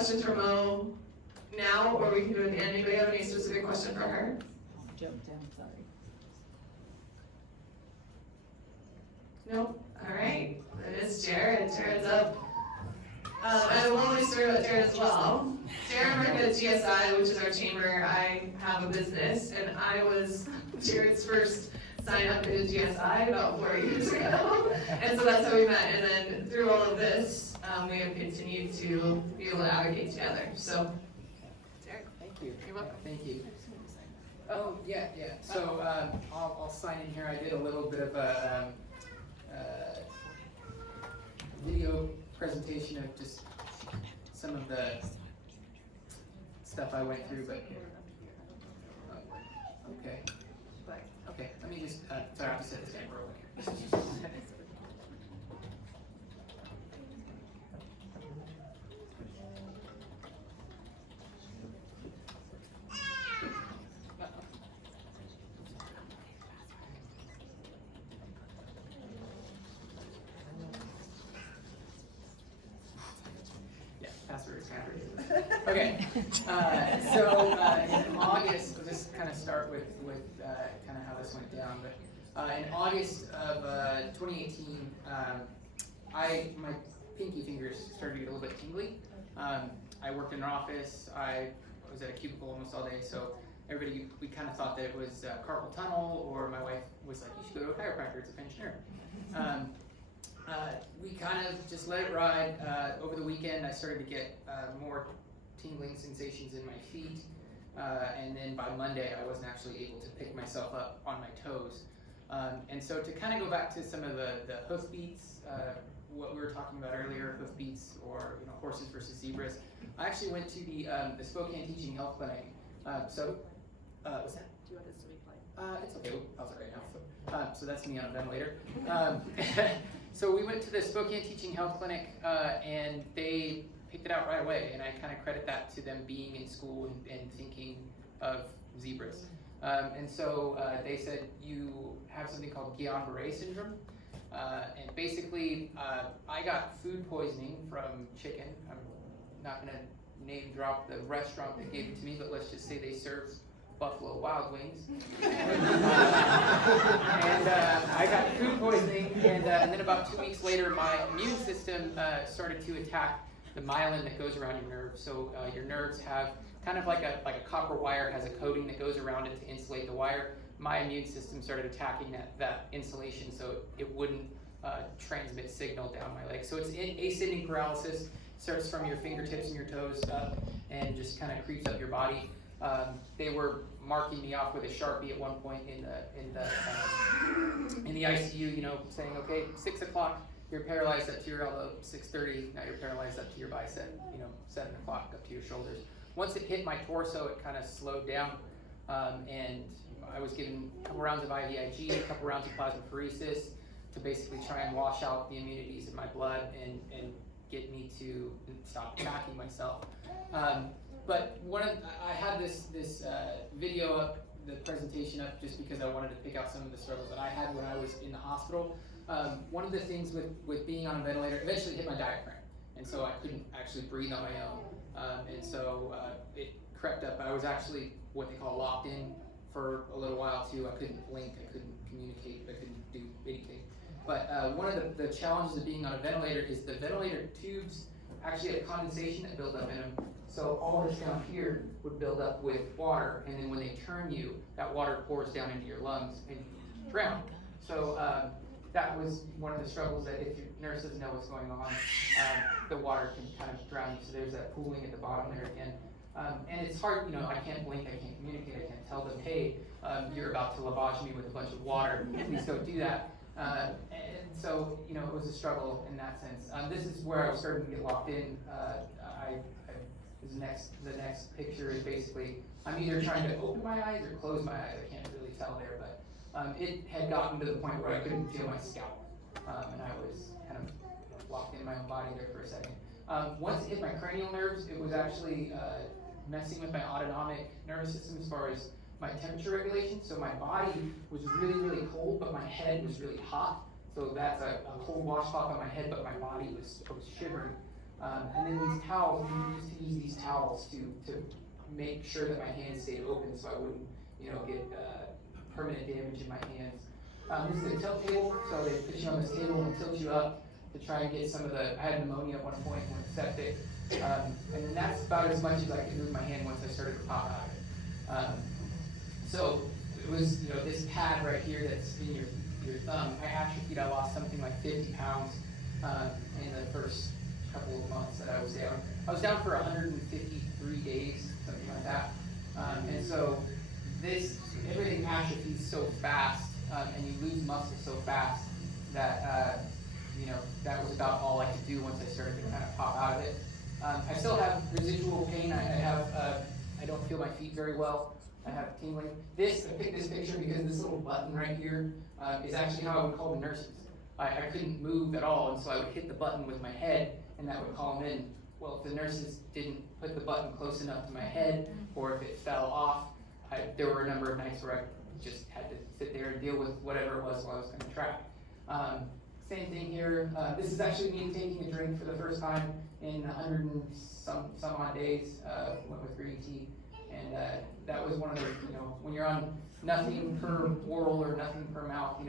questions for Mo now, or we can do it at the end. Anybody have any specific question for her? Jumped down, sorry. Nope. All right. It is Jared. Jared's up. I have a lovely story about Jared as well. Jared worked at GSI, which is our chamber. I have a business, and I was Jared's first sign up into GSI about 4 years ago. And so that's how we met. And then through all of this, we have continued to be able to advocate together. So, Jared, Thank you. you're welcome. Thank you. Oh, yeah. So I'll sign in here. I did a little bit of a video presentation of just some of the stuff I went through, but okay. Let me just sorry, I have to set this camera over here. Okay, so in August, we'll just kind of start with kind of how this went down. But in August of 2018, my pinky fingers started to get a little bit tingly. I worked in an office. I was at a cubicle almost all day, so we kind of thought that it was carpal tunnel, or my wife was like, "You should go to a chiropractor. It's a pinched nerve." We kind of just let it ride. Over the weekend, I started to get more tingling sensations in my feet, and then by Monday, I wasn't actually able to pick myself up on my toes. And so to kind of go back to some of the hoof beats, what we were talking about earlier, hoof beats or horses versus zebras, I actually went to the Spokane Teaching Health Clinic. What's that? Do you want this to be played? It's okay, we'll pause it right now. So that's me on a ventilator. So we went to the Spokane Teaching Health Clinic, and they picked it out right away, and I kind of credit that to them being in school and thinking of zebras. And so they said, you have something called Guillain-Barré syndrome, and basically I got food poisoning from chicken. I'm not going to name drop the restaurant that gave it to me, but let's just say they serve Buffalo Wild Wings. And I got food poisoning, and then about 2 weeks later, my immune system started to attack the myelin that goes around your nerves. So your nerves have kind of like a copper wire has a coating that goes around it to insulate the wire. My immune system started attacking that insulation, so it wouldn't transmit signal down my leg. So it's ascending paralysis. Starts from your fingertips and your toes up, and just kind of creeps up your body. They were marking me off with a Sharpie at one point in the ICU, saying, okay, 6 o'clock, you're paralyzed up to your elbow. 6:30, now you're paralyzed up to your bicep. 7 o'clock up to your shoulders. Once it hit my torso, it kind of slowed down, and I was given a couple rounds of IVIG, a couple rounds of plasmapheresis to basically try and wash out the immunities in my blood and get me to stop attacking myself. But I had this video up, the presentation up, just because I wanted to pick out some of the struggles that I had when I was in the hospital. One of the things with being on a ventilator, eventually hit my diaphragm, and so I couldn't actually breathe on my own. And so it crept up. I was actually what they call locked in for a little while too. I couldn't blink, I couldn't communicate, I couldn't do anything. But one of the challenges of being on a ventilator is the ventilator tubes actually have condensation that builds up in them. So all this down here would build up with water, and then when they turn you, that water pours down into your lungs and you drown. So that was one of the struggles, that if your nurse doesn't know what's going on, the water can kind of drown you. So there's that pooling at the bottom there again. And it's hard, I can't blink, I can't communicate, I can't tell them, hey, you're about to lavage me with a bunch of water, please don't do that. And so, it was a struggle in that sense. This is where I was starting to get locked in. The next picture is basically, I'm either trying to open my eyes or close my eyes. I can't really tell there, but it had gotten to the point where I couldn't feel my scalp, and I was kind of locked in my own body there for a second. Once it hit my cranial nerves, it was actually messing with my autonomic nervous system as far as my temperature regulation. So my body was really, really cold, but my head was really hot. So that's a cold washcloth on my head, but my body was shivering. And then these towels, we used to use these towels to make sure that my hands stayed open so I wouldn't, get permanent damage in my hands. This is a tilt table, so they put you on this table and tilt you up to try and get some of the, I had pneumonia at one point and went septic. And then that's about as much as I could move my hand once I started to pop out of it. So it was, this pad right here that's in your thumb, I atrophied, I lost something like 50 pounds in the first couple of months that I was down. I was down for 153 days, something like that. And so everything atrophies so fast, and you lose muscle so fast that, that was about all I could do once I started to kind of pop out of it. I still have residual pain. I don't feel my feet very well. I have tingling. I picked this picture because this little button right here is actually how I would call the nurses. I couldn't move at all, and so I would hit the button with my head, and that would call them in. Well, if the nurses didn't put the button close enough to my head, or if it fell off, there were a number of nights where I just had to sit there and deal with whatever it was while I was going to track. Same thing here. This is actually me taking a drink for the first time in 100 and some odd days. Went with green tea, and that was one of the, when you're on nothing per oral or nothing per mouth,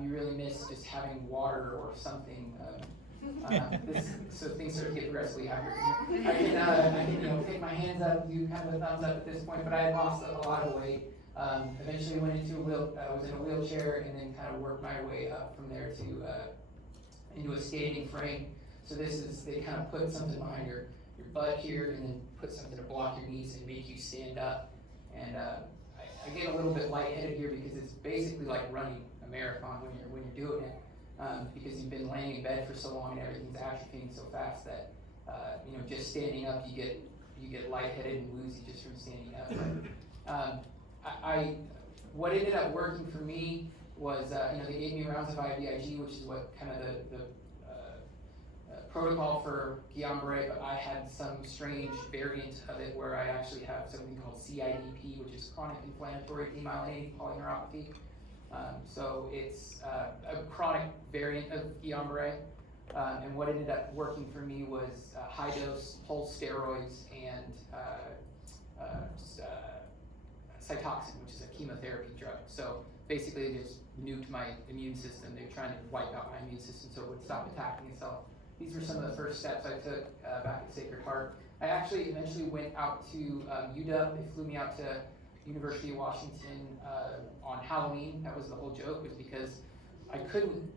you really miss just having water or something. So things start to get progressively higher. I can take my hands up, do kind of a thumbs up at this point, but I had lost a lot of weight. Eventually went into I was in a wheelchair, and then kind of worked my way up from there to into a standing frame. So they kind of put something behind your butt here, and then put something to block your knees and make you stand up. And I get a little bit lightheaded here because it's basically like running a marathon when you're doing it, because you've been laying in bed for so long and everything's atrophying so fast that just standing up you get lightheaded and woozy just from standing up. What ended up working for me was, they gave me rounds of IVIG, which is what kind of the protocol for Guillain-Barré, but I had some strange variant of it where I actually have something called CIDP, which is chronic inflammatory demyelinating polyneuropathy. So it's a chronic variant of Guillain-Barré, and what ended up working for me was high-dose pulse steroids and Cytoxin, which is a chemotherapy drug. So basically they just nuked my immune system. They were trying to wipe out my immune system so it would stop attacking itself. These were some of the first steps I took back at Sacred Heart. I actually eventually went out to UW. They flew me out to University of Washington on Halloween. That was the whole joke, was because I couldn't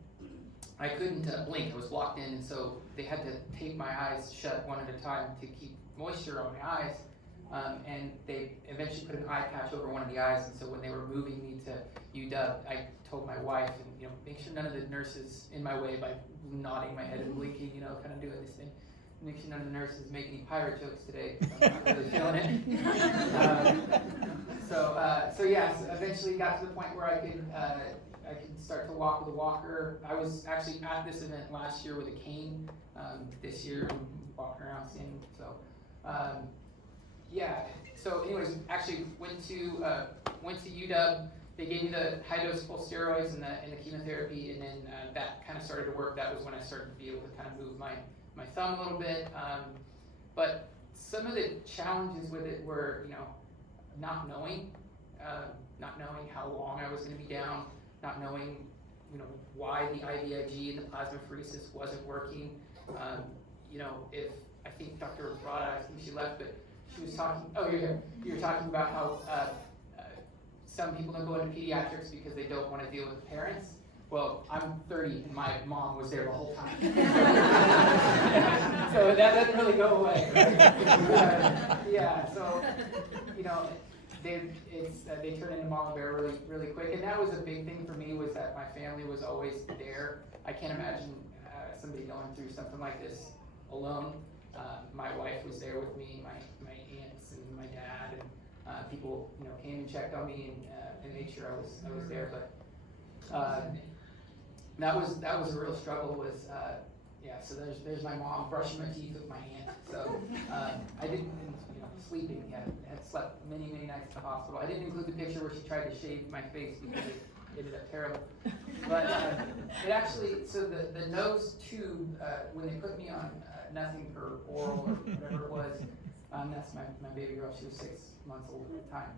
blink. I was locked in, and so they had to tape my eyes shut one at a time to keep moisture on my eyes. And they eventually put an eye patch over one of the eyes, and so when they were moving me to UW, I told my wife, and make sure none of the nurses in my way by nodding my head and blinking, kind of doing this thing. Make sure none of the nurses make any pirate jokes today. I'm not really feeling it. So eventually got to the point where I could start to walk with a walker. I was actually at this event last year with a cane. This year I'm walking around standing. So anyways, actually went to UW. They gave me the high-dose pulse steroids and the chemotherapy, and then that kind of started to work. That was when I started to be able to kind of move my thumb a little bit. But some of the challenges with it were, not knowing how long I was going to be down, not knowing, why the IVIG and the plasmapheresis wasn't working. If I think Dr. Rada, I think she left, but she was talking. Oh, you're here. You were talking about how some people don't go into pediatrics because they don't want to deal with parents. Well, I'm 30 and my mom was there the whole time. So that doesn't really go away. They turn into mama bear really quick. And that was a big thing for me, was that my family was always there. I can't imagine somebody going through something like this alone. My wife was there with me, my aunts and my dad, and people came and checked on me and made sure I was there. But that was a real struggle. So there's my mom brushing my teeth with my aunt. So I didn't, sleeping. Had slept many nights in the hospital. I didn't include the picture where she tried to shave my face because it ended up terrible. But it actually, so the nose tube, when they put me on nothing per oral or whatever it was. That's my baby girl. She was 6 months old at the time.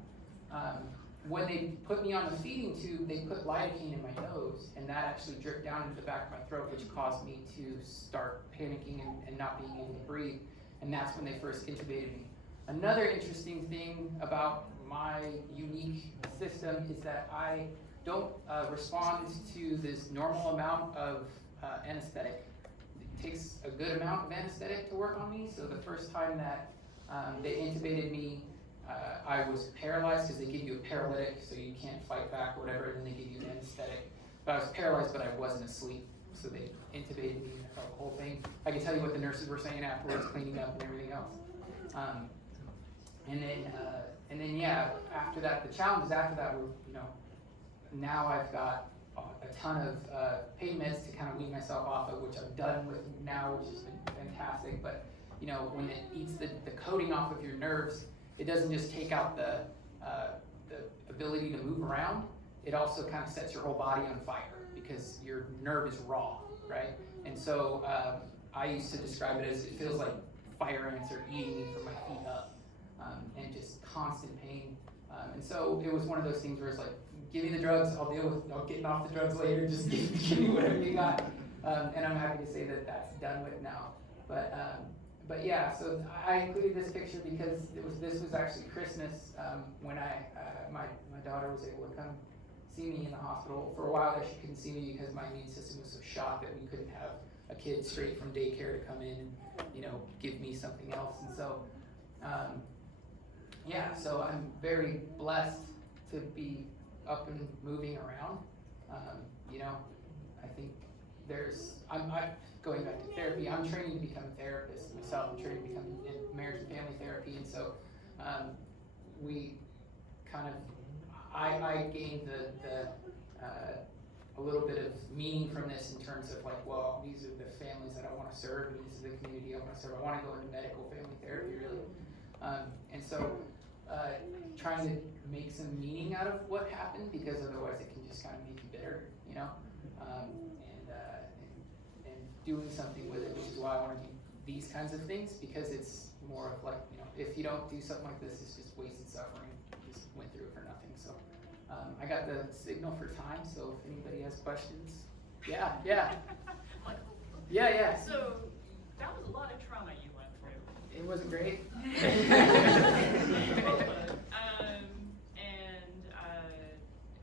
When they put me on the feeding tube, they put lidocaine in my nose, and that actually dripped down into the back of my throat, which caused me to start panicking and not being able to breathe. And that's when they first intubated me. Another interesting thing about my unique system is that I don't respond to this normal amount of anesthetic. It takes a good amount of anesthetic to work on me. So the first time that they intubated me, I was paralyzed because they give you a paralytic, so you can't fight back or whatever, and then they give you an anesthetic. But I was paralyzed, but I wasn't asleep. So they intubated me and I felt the whole thing. I can tell you what the nurses were saying afterwards, cleaning up and everything else. And then yeah, after that, the challenges after that were, now I've got a ton of pain meds to kind of wean myself off of, which I'm done with now, which has been fantastic. But when it eats the coating off of your nerves, it doesn't just take out the ability to move around. It also kind of sets your whole body on fire because your nerve is raw, right? And so I used to describe it as it feels like fire ants are eating me from my feet up, and just constant pain. And so it was one of those things where it's like, give me the drugs, I'll getting off the drugs later, just give me whatever you got. And I'm happy to say that that's done with now. But yeah, so I included this picture because this was actually Christmas when my daughter was able to come see me in the hospital. For a while there, she couldn't see me because my immune system was so shot that we couldn't have a kid straight from daycare to come in and give me something else. And so yeah, so I'm very blessed to be up and moving around. I think I'm going back to therapy. I'm training to become a therapist myself. I'm training to become in marriage and family therapy, and so we kind of I gained a little bit of meaning from this in terms of like, well, these are the families that I want to serve, and this is the community I want to serve. I want to go into medical family therapy, really. And so trying to make some meaning out of what happened, because otherwise it can just kind of make you bitter, and doing something with it, which is why I want to do these kinds of things, because it's more of like, if you don't do something like this, it's just wasted suffering. You just went through it for nothing. So I got the signal for time, so if anybody has questions. Yeah. So that was a lot of trauma you went through. It wasn't great.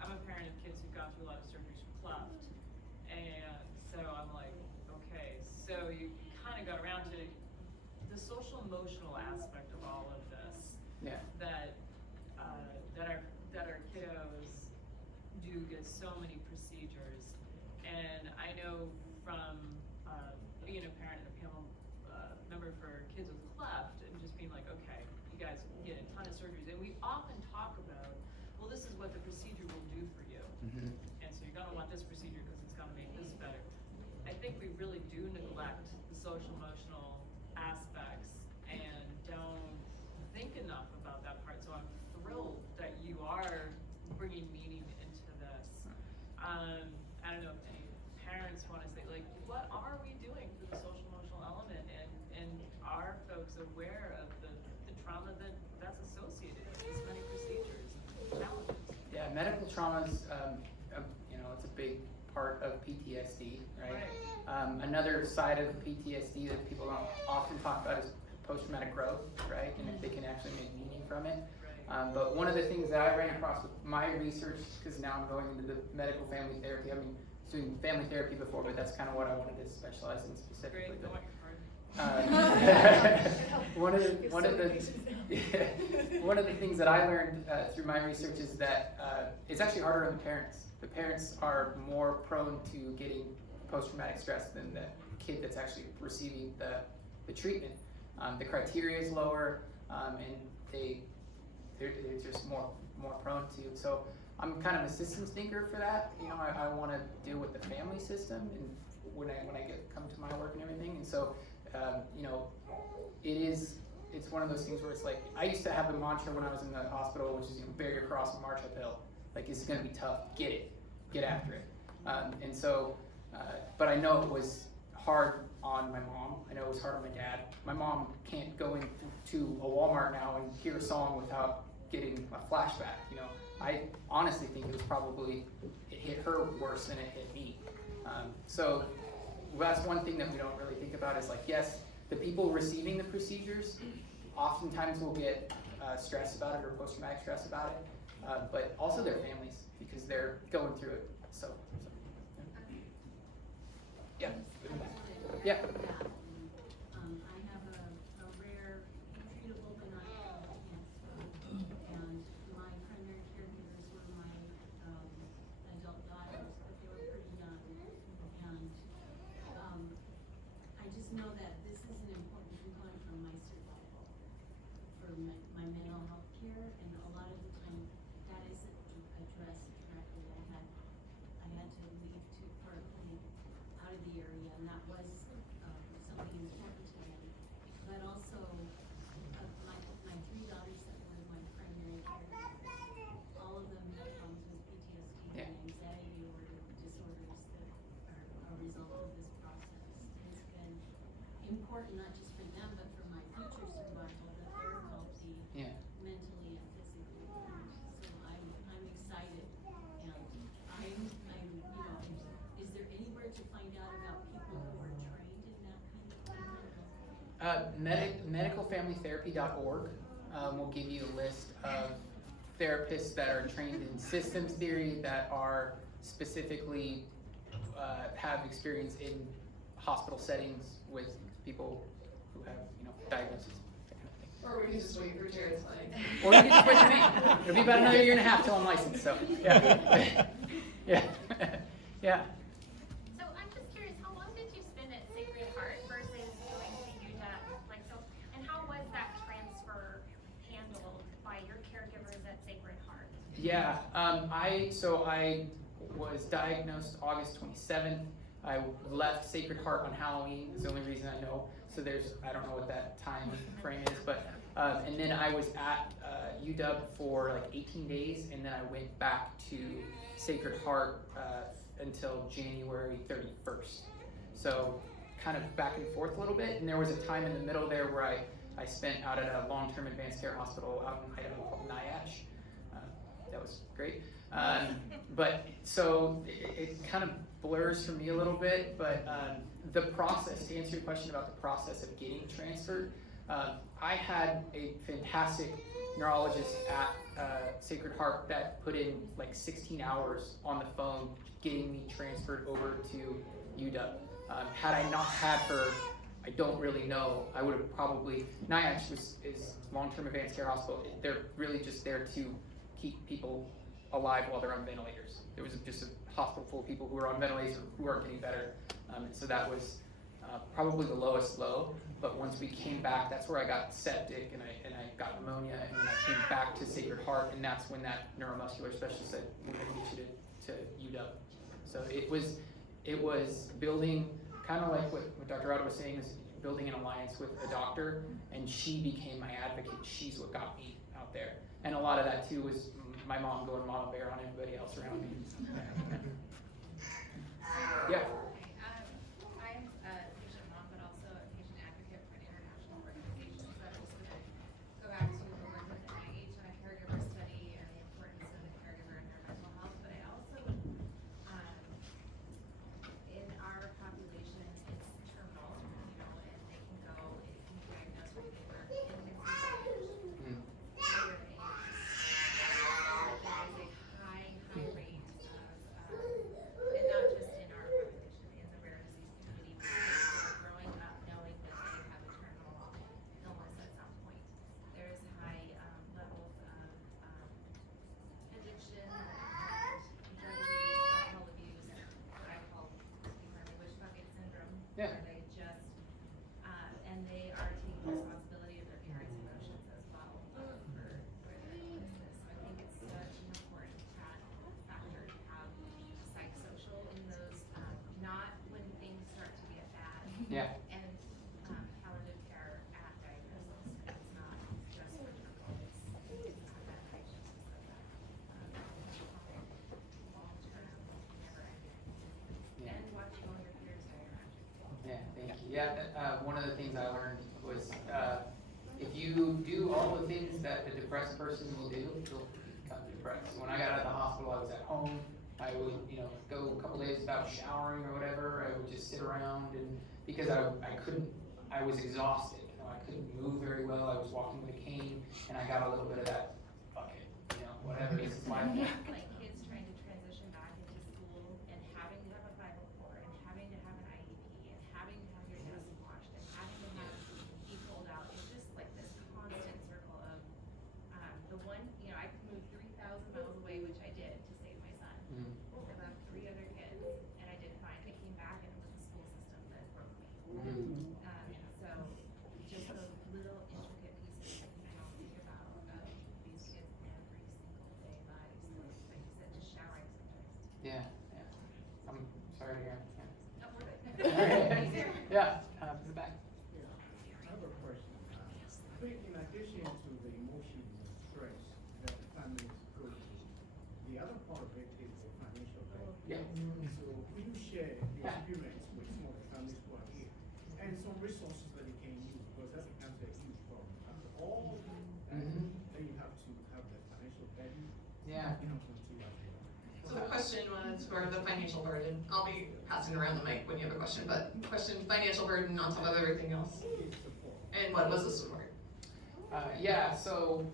I'm a parent of kids who've gone through a lot of surgeries for cleft, and so I'm like, okay, so you kind of got around to the social emotional aspect of all of this. Yeah. That our kiddos do get so many procedures, and I know from being a parent and a panel member for kids with cleft, and just being like, okay, you guys get a ton of surgeries, and we often talk about, well, this is what the procedure will do for you, and so you're gonna want this procedure because it's gonna make this better. I think we really do neglect the social emotional aspects and don't think enough about that part. So I'm thrilled that you are bringing meaning into this. I don't know if any parents want to say, like, what are we doing for the social emotional element, and are folks aware of the trauma that's associated with this many procedures and challenges? Yeah, medical traumas, it's a big part of PTSD, right? Another side of PTSD that people don't often talk about is post-traumatic growth, right? And if they can actually make meaning from it. But one of the things that I ran across with my research, because now I'm going into the medical family therapy, I mean, I was doing family therapy before, but that's kind of what I wanted to specialize in specifically. Great, But, one of the things that I learned through my research is that it's actually harder on the parents. The parents are more prone to getting post-traumatic stress than the kid that's actually receiving the treatment. The criteria is lower, and they're just more prone to. So I'm kind of a systems thinker for that. I want to deal with the family system, and when I come to my work and everything. And so it's one of those things where it's like, I used to have the mantra when I was in the hospital, which is bear your cross and march uphill. Like, this is going to be tough. Get after it. And so, but I know it was hard on my mom. I know it was hard on my dad. My mom can't go into a Walmart now and hear a song without getting a flashback. You know, I honestly think it hit her worse than it hit me. So that's one thing that we don't really think about is like, yes, the people receiving the procedures oftentimes will get stress about it or post-traumatic stress about it, but also their families because they're going through it. So yeah. Yeah. I have a rare, treatable benign cancer, and my primary caregivers were my adult daughters, but they were pretty young. And I just know that this is an important component for my survival, for my mental health care, and a lot of the time that isn't addressed correctly. I had to leave for a clinic out of the area, and that was something important to me. But also, my three daughters that were my primary caregivers, all of them have problems with PTSD and anxiety or disorders that are a result of this process. And it's been important not just for them, but for my future survival, that they're healthy mentally and physically. And so I'm excited, and I'm is there anywhere to find out about people who are trained in that kind of thing? Medicalfamilytherapy.org will give you a list of therapists that are trained in systems theory that are specifically have experience in hospital settings with people who have diagnoses. Or we can just wait for Jared's line. Or you can just wait for me. It'll be about another year and a half till I'm licensed. So yeah, yeah, yeah. So I'm just curious, how long did you spend at Sacred Heart versus going to UW? And how was that transfer handled by your caregivers at Sacred Heart? Yeah, I was diagnosed August 27th. I left Sacred Heart on Halloween. Is the only reason I know. So I don't know what that time frame is, but and then I was at UW for like 18 days, and then I went back to Sacred Heart until January 31st. So kind of back and forth a little bit, and there was a time in the middle there where I spent out at a long-term advanced care hospital out in Idaho called NIASH. That was great. But so it kind of blurs for me a little bit, but the process, to answer your question about the process of getting transferred, I had a fantastic neurologist at Sacred Heart that put in like 16 hours on the phone getting me transferred over to UW. Had I not had her, I don't really know. I would have probably, NIASH is long-term advanced care hospital. They're really just there to keep people alive while they're on ventilators. There was just a hospital full of people who were on ventilators who aren't getting better. And so that was probably the lowest low. But once we came back, that's where I got septic and I got pneumonia, and then I came back to Sacred Heart, and that's when that neuromuscular specialist said, we're going to get you to UW. So it was building, kind of like what Dr. Otto was saying, is building an alliance with a doctor, and she became my advocate. She's what got me out there. And a lot of that too was my mom going mama bear on everybody else around me. Yeah. I'm a patient mom, but also a patient advocate for an international organization. So I'm just going to go back to the work with NIH and a caregiver study and the importance of the caregiver in their mental health. But I also, in our population, it's terminal, and they can go, it can be diagnosed when they were in infancy. There is a high rate of, and not just in our population, Yeah, one of the things I learned was, if you do all the things that a depressed person will do, you'll become depressed. When I got out of the hospital, I was at home. I would, go a couple days without showering or whatever. I would just sit around, and because I was exhausted. I couldn't move very well. I was walking with a cane, and I got a little bit of that bucket, whatever. This is my Like kids trying to transition back into school and having to have a 504 and having to have an IEP and having to have your desk washed and having to have be pulled out. It's just like this constant circle of the one, I could move 3,000 miles away, which I did to save my son. Mhm. I left 3 other kids and I did fine. I came back and it was the school system that broke me. Mhm. So just those little intricate pieces that you don't think about of these kids' every single day lives. Like you said, just showering sometimes. Yeah. I'm sorry to hear. Oh, we're good. Yeah, in the back. Yeah, I have a question. I think in addition to the emotional stress that the families go through, the other part of it is the financial burden. Yeah. So will you share your Yeah. experience with some of the families who are here and some resources that they can use, because that becomes a huge problem. After all that, Mhm. then you have to have the financial burden. Yeah. Onto as well. So the question was for the financial burden. I'll be passing around the mic when you have a question, but question, financial burden on top of everything else. It's support. And what was the support? Yeah, so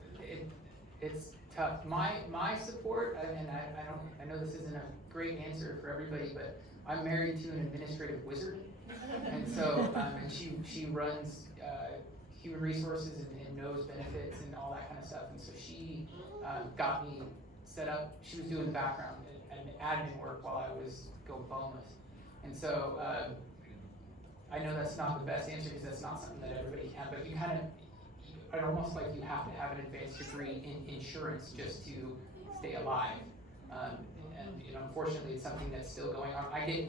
it's tough. My support, and I know this isn't a great answer for everybody, but I'm married to an administrative wizard, and so and she runs human resources and knows benefits and all that kind of stuff, and so she got me set up. She was doing background and admin work while I was going boneless, and so I know that's not the best answer because that's not something that everybody can, but you kind of. It's almost like you have to have an advanced degree in insurance just to stay alive. And unfortunately, it's something that's still going on. I get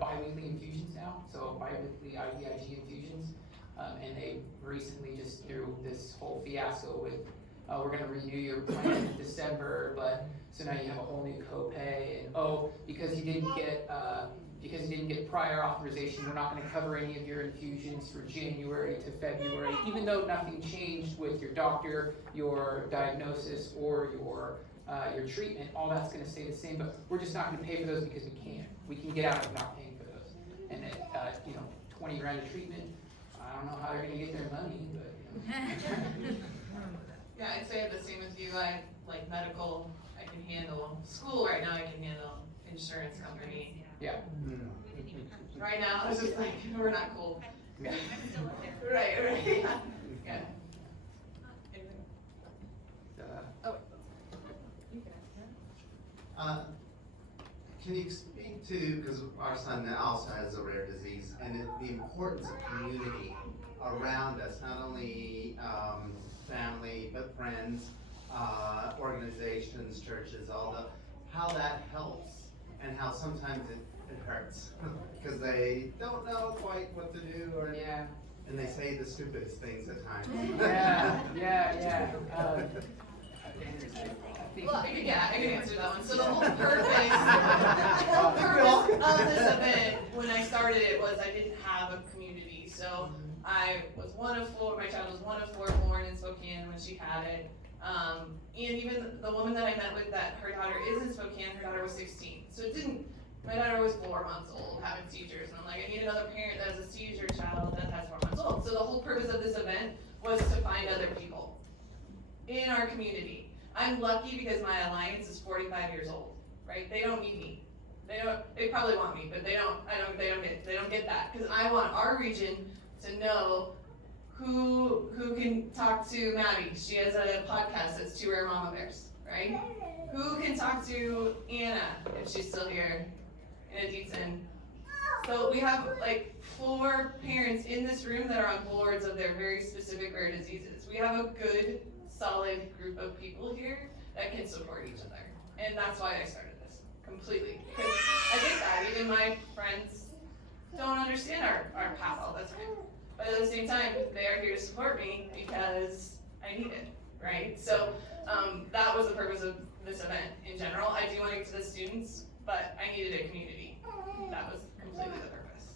bi-weekly infusions now, so bi-weekly IVIG infusions. And they recently just threw this whole fiasco with, we're gonna renew your plan in December, but so now you have a whole new copay, and because you didn't get prior authorization, we're not gonna cover any of your infusions for January to February, even though nothing changed with your doctor, your diagnosis, or your treatment. All that's gonna stay the same, but we're just not gonna pay for those because we can't. We can get out of not paying for those. And at, $20 grand a treatment, I don't know how they're gonna get their money, but. Yeah, I'd say the same as you. I like medical, I can handle. School right now, I can handle. Insurance company. Yeah. We didn't even have to. Right now, it's just like, we're not cool. Yeah. I'm still up there. Right, yeah. Can you speak to, because our son also has a rare disease, and the importance of community around us, not only family, but friends, organizations, churches, how that helps, and how sometimes it hurts, because they don't know quite what to do, Yeah. and they say the stupidest things at times. Yeah. Well, I can answer that one. So the whole purpose of this event, when I started it, was I didn't have a community. So I was one of 4, my child was one of 4 born in Spokane when she had it. And even the woman that I met with, that her daughter is in Spokane, her daughter was 16. So my daughter was 4 months old, having seizures. And I'm like, I need another parent that has a seizure child that has 4 months old. So the whole purpose of this event was to find other people in our community. I'm lucky because my alliance is 45 years old, right? They don't need me. They probably want me, but they don't get that. Because I want our region to know who can talk to Maddie. She has a podcast that's 2 Rare Mama Bears, right? Who can talk to Anna, if she's still here, in Edison. So we have like 4 parents in this room that are on boards of their very specific rare diseases. We have a good, solid group of people here that can support each other. And that's why I started this, completely. Because I get that, even my friends don't understand our path all the time. But at the same time, they are here to support me because I need it, right? So that was the purpose of this event in general. I do want to get to the students, but I needed a community. That was completely the purpose.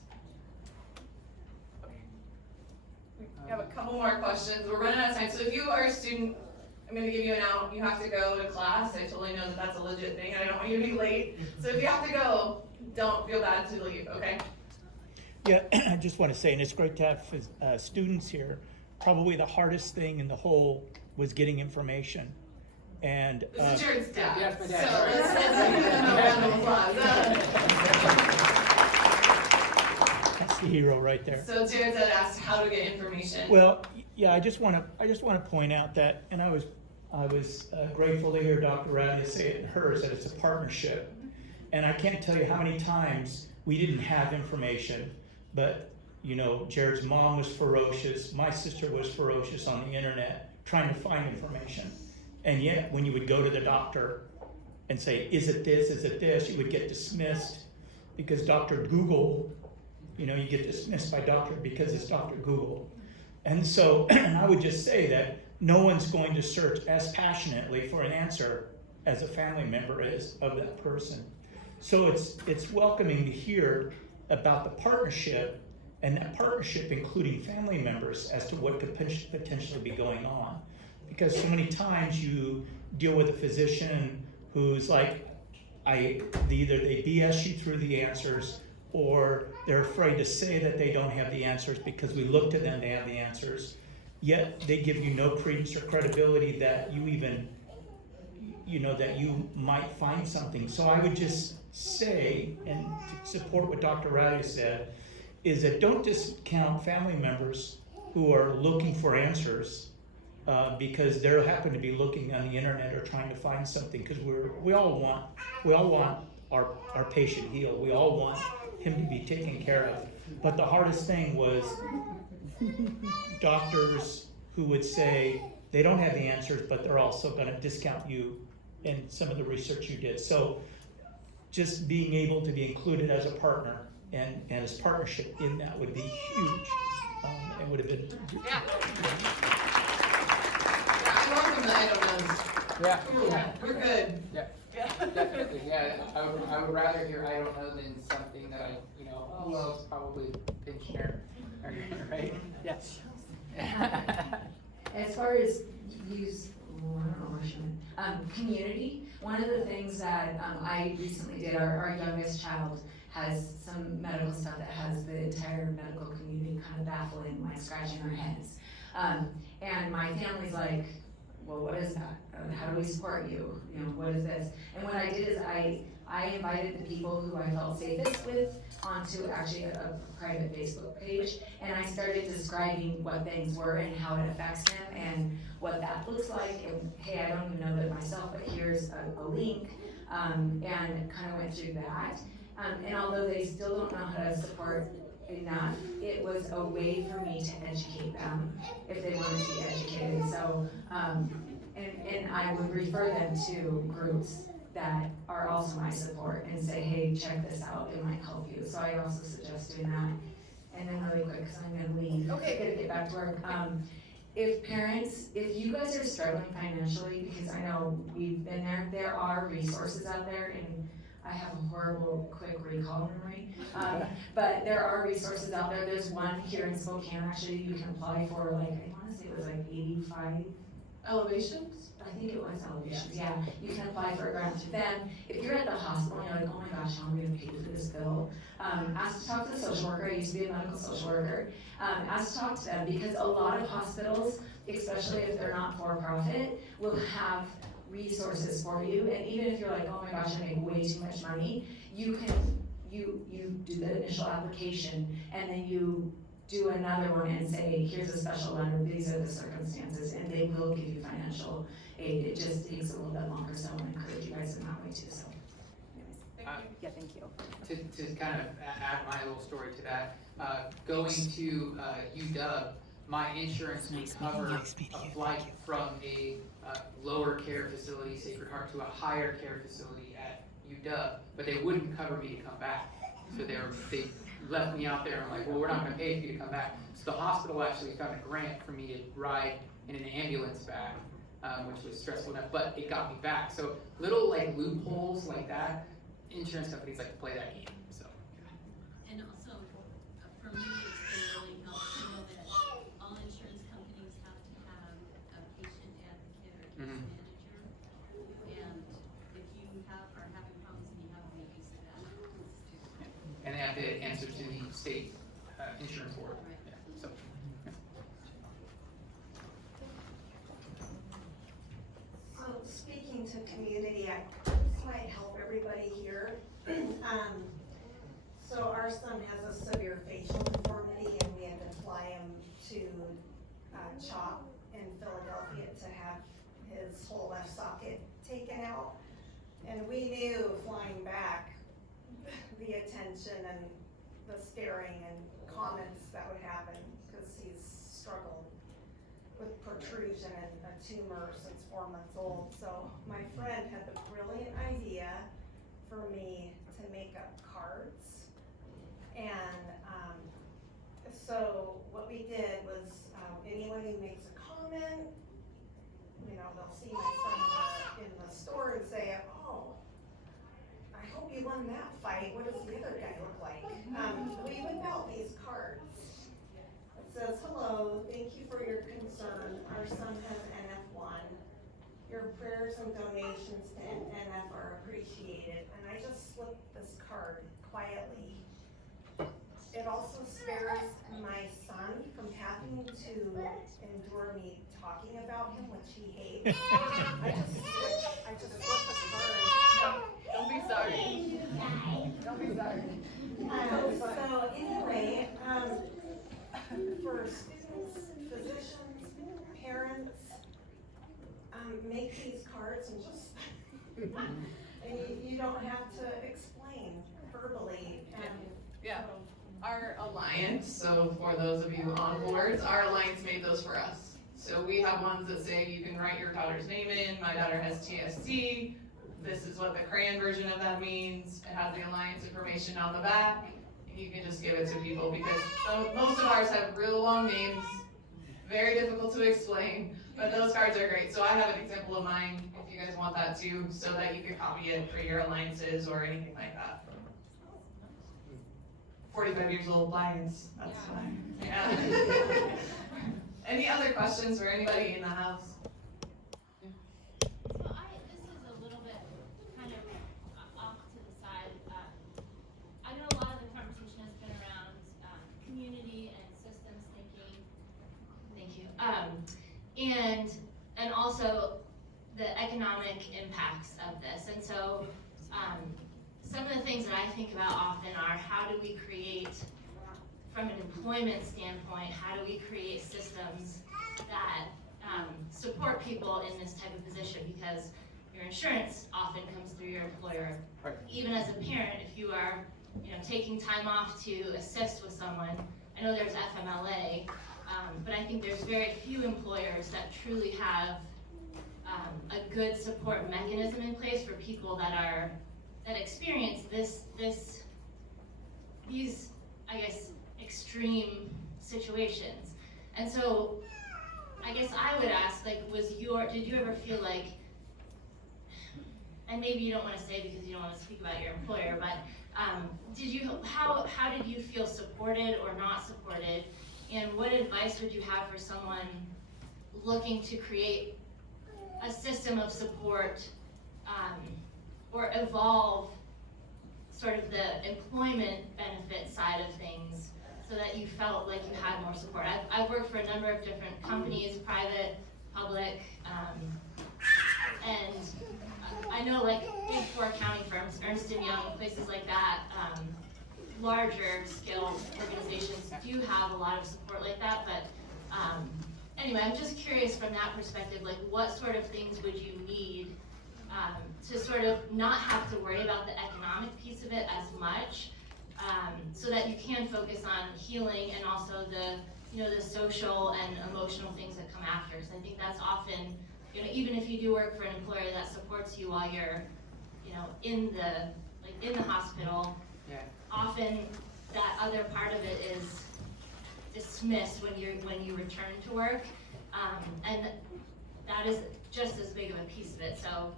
We have a couple more questions. We're running out of time. So if you are a student, I'm gonna give you an out. You have to go to class. I totally know that that's a legit thing. I don't want you to be late. So if you have to go, don't feel bad to leave, okay? Yeah, I just want to say, and it's great to have students here. Probably the hardest thing in the whole was getting information. And This is Jared's dad. Yes, my So dad. let's give him a round of applause. that's the hero right there. So Jared had asked how to get information. Well, yeah, I just want to point out that, and I was grateful to hear Dr. Riley say it in hers, that it's a partnership. And I can't tell you how many times we didn't have information, but you know, Jared's mom was ferocious, my sister was ferocious on the internet trying to find information. And yet, when you would go to the doctor and say, is it this, you would get dismissed because Dr. Google, you know, you get dismissed by doctor because it's Dr. Google. And so I would just say that no one's going to search as passionately for an answer as a family member is of that person. So it's welcoming to hear about the partnership, and that partnership including family members as to what could potentially be going on. Because so many times you deal with a physician who's like, either they BS you through the answers, or they're afraid to say that they don't have the answers because we look to them to have the answers. Yet they give you no credence or credibility that you even, you know, that you might find something. So I would just say, and to support what Dr. Riley said, is that don't discount family members who are looking for answers because they happen to be looking on the internet or trying to find something. Because we all want our patient healed. We all want him to be taken care of. But the hardest thing was doctors who would say they don't have the answers, but they're also going to discount you in some of the research you did. So just being able to be included as a partner and as partnership in that would be huge. It would have been. Yeah. I welcome the I don't knows. Yeah. Ooh, we're good. Yeah. Definitely, yeah. I would rather hear I don't know than something that I, you know, oh well, it's probably pinch there, right? Yes. As far as use, I don't know where she went. Community, one of the things that I recently did, our youngest child has some medical stuff that has the entire medical community kind of baffling, like scratching their heads. And my family's like, well, what is that? How do we support you? You know, what is this? And what I did is I invited the people who I felt safest with onto actually a private Facebook page, and I started describing what things were and how it affects them and what that looks like. And hey, I don't even know that myself, but here's a link, and kind of went through that. And although they still don't know how to support enough, it was a way for me to educate them if they wanted to be educated. So, and I would refer them to groups that are also my support and say, hey, check this out, it might help you. So I also suggest doing that. And then really quick, because I'm gonna leave. Okay. I gotta get back to work. If parents, if you guys are struggling financially, because I know we've been there are resources out there, and I have a horrible quick recall memory. But there are resources out there. There's one here in Spokane, actually, you can apply for, like, I wanna say it was like 85 Elevations? I think it was elevations, yeah. You can apply for a grant through them. If you're at the hospital and you're like, oh my gosh, how am I gonna pay for this bill? Ask to talk to the social worker. I used to be a medical social worker. Ask to talk to them, because a lot of hospitals, especially if they're not for profit, will have resources for you. And even if you're like, oh my gosh, I make way too much money, you do the initial application, and then you do another one and say, here's a special letter, these are the circumstances, and they will give you financial aid. It just takes a little bit longer, so I want to encourage you guys in that way too, so. Yeah, thank you. To kind of add my little story to that, going to UW, my insurance would cover a flight from a lower care facility, Sacred Heart, to a higher care facility at UW, but they wouldn't cover me to come back. So they left me out there, and I'm like, well, we're not gonna pay for you to come back. So the hospital actually found a grant for me to ride in an ambulance back, which was stressful enough, but it got me back. So little like loopholes like that, insurance companies like to play that game, so. And also, for me, it's been really helpful to know that all insurance answer to the state insurance board. Yeah, so. So speaking to community, this might help everybody here. So our son has a severe facial deformity and we had to fly him to CHOP in Philadelphia to have his whole left socket taken out. And we knew flying back, the attention and the staring and comments that would happen because he's struggled with protrusion and a tumor since 4 months old. So my friend had the brilliant idea for me to make up cards. And so what we did was anyone who makes a comment, you know, they'll see my son in the store and say, oh, I hope you won that fight. What does the other guy look like? We whip out these cards. It says, hello, thank you for your concern. Our son has NF1. Your prayers and donations to NF are appreciated. And I just slipped this card quietly. It also spares my son from having to endure me talking about him, which he hates. I just slipped the card. Don't be sorry. Don't be sorry. So anyway, for students, physicians, parents, make these cards and just, and you don't have to explain verbally. Yeah. Our alliance, so for those of you on boards, our alliance made those for us. So we have ones that say you can write your daughter's name in, my daughter has TSC, this is what the crayon version of that means, it has the alliance information on the back, and you can just give it to people because most of ours have real long names, very difficult to explain, but those cards are great. So I have an example of mine if you guys want that too, so that you can copy it for your alliances or anything like that. 45 years old, alliance, that's fine. Yeah. Any other questions for anybody in the house? So this is a little bit kind of off to the side. I know a lot of the conversation has been around community and systems thinking. Thank you. And also the economic impacts of this. And so some of the things that I think about often are how do we create, from an employment standpoint, how do we create systems that support people in this type of position, because your insurance often comes through your employer. Right. Even as a parent, if you are taking time off to assist with someone, I know there's FMLA, but I think there's very few employers that truly have a good support mechanism in place for people that experience these, I guess, extreme situations. And so I guess I would ask, like, did you ever feel like, and maybe you don't want to say because you don't want to speak about your employer, but how did you feel supported or not supported? And what advice would you have for someone looking to create a system of support or evolve sort of the employment benefit side of things so that you felt like you had more support? I've worked for a number of different companies, private, public, and I know like big four accounting firms, Ernst & Young, places like that, larger scale organizations do have a lot of support like that, but anyway, I'm just curious from that perspective, like what sort of things would you need to sort of not have to worry about the economic piece of it as much, so that you can focus on healing and also the social and emotional things that come after. So I think that's often, even if you do work for an employer that supports you while you're, in the hospital, Yeah. often that other part of it is dismissed when you return to work, and that is just as big of a piece of it. So,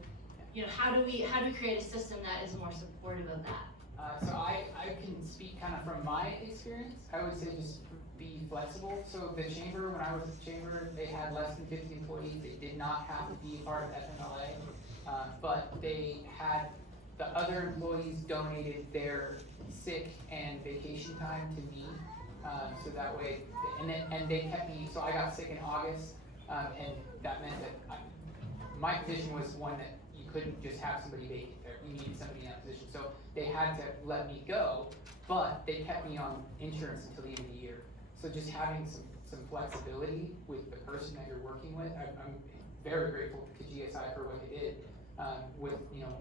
how do we create a system that is more supportive of that? So I can speak kind of from my experience. I would say just be flexible. So the chamber, when I was at the chamber, they had less than 50 employees. They did not have to be part of FMLA, but they had the other employees donated their sick and vacation time to me, so that way, and they kept me, so I got sick in August, and that meant that my position was one that you couldn't just have somebody vacant there, you needed somebody in that position, so they had to let me go, but they kept me on insurance until the end of the year. So just having some flexibility with the person that you're working with, I'm very grateful to GSI for what they did, with, you know,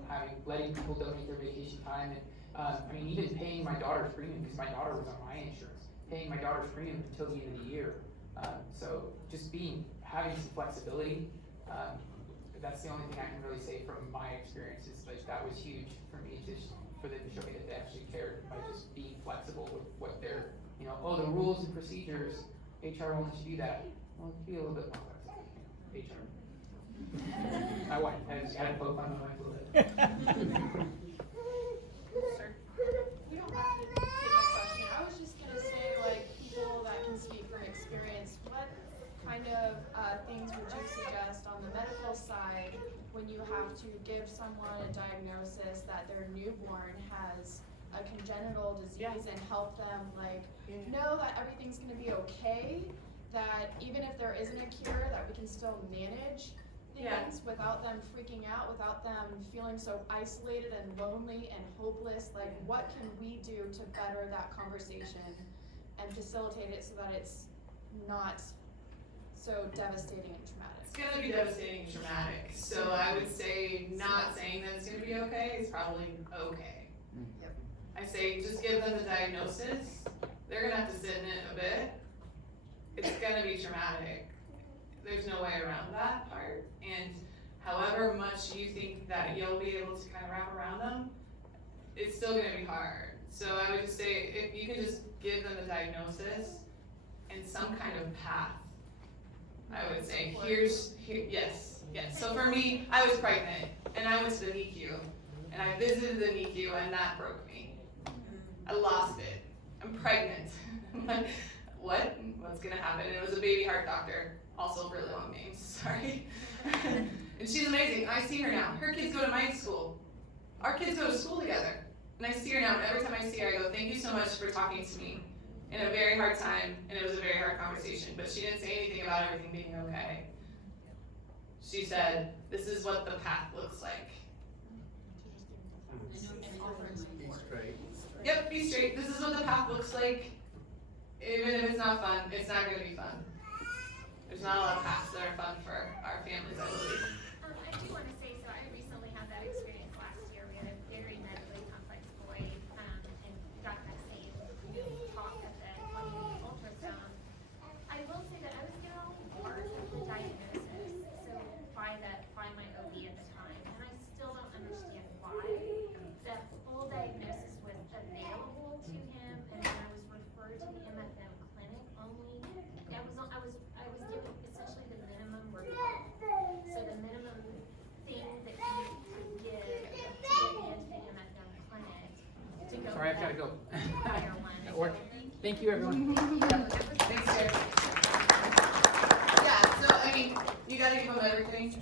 letting people donate their vacation time, and, I mean, even paying my daughter's premium, because my daughter was on my insurance, paying my daughter's premium until the end of the year. So just having some flexibility, that's the only thing I can really say from my experience, is like, that was huge for me, just for them to show me that they actually cared by just being flexible with what they're, you know, the rules and procedures, HR won't let you do that. Well, be a little bit more flexible, you know, HR. My wife, I just had to poke fun at my wife a little bit. Sir. You don't have to take my question. I was just gonna say, like, people that can speak from experience, what kind of things would you suggest on the medical side when you have to give someone a diagnosis that their newborn has a congenital disease and help them, like, know that everything's gonna be okay, that even if there isn't a cure, that we can still manage things without them freaking out, without them feeling so isolated and lonely and hopeless? Like, what can we do to better that conversation and facilitate it so that it's not so devastating and traumatic? It's gonna be devastating and traumatic, so I would say not saying that it's gonna be okay is probably okay. Yep. I say just give them the diagnosis, they're gonna have to sit in it a bit, it's gonna be traumatic. There's no way around that part, and however much you think that you'll be able to kind of wrap around them, it's still gonna be hard. So I would just say, if you could just give them the diagnosis and some kind of path. I would say, yes. So for me, I was pregnant, and I went to the NICU, and I visited the NICU, and that broke me. I lost it. I'm pregnant. I'm like, what? What's gonna happen? And it was a baby heart doctor. Also really long name, sorry. And she's amazing. I see her now. Her kids go to my school. Our kids go to school together. And I see her now, and every time I see her, I go, thank you so much for talking to me in a very hard time, and it was a very hard conversation, but she didn't say anything about everything being okay. She said, this is what the path looks like. Be straight. Yep, be straight. This is what the path looks like. Even if it's not fun, it's not gonna be fun. There's not a lot of paths that are fun for our families, I believe. I do want to say, so I recently had that experience last year. We had a very medically complex boy, and got that same talk at the 20-week ultrasound. I will say that I was given only part of the diagnosis, so by my OB at the time, and I still don't understand why. The full diagnosis was available to him, and when I was referred to the MFM clinic only, I was given essentially the minimum report. So the minimum thing that you could give to get into the MFM clinic to go. Sorry, I've gotta go. Higher one. That worked. Thank you, everyone. Thanks, Jared. Yeah, so I mean, you gotta give them everything.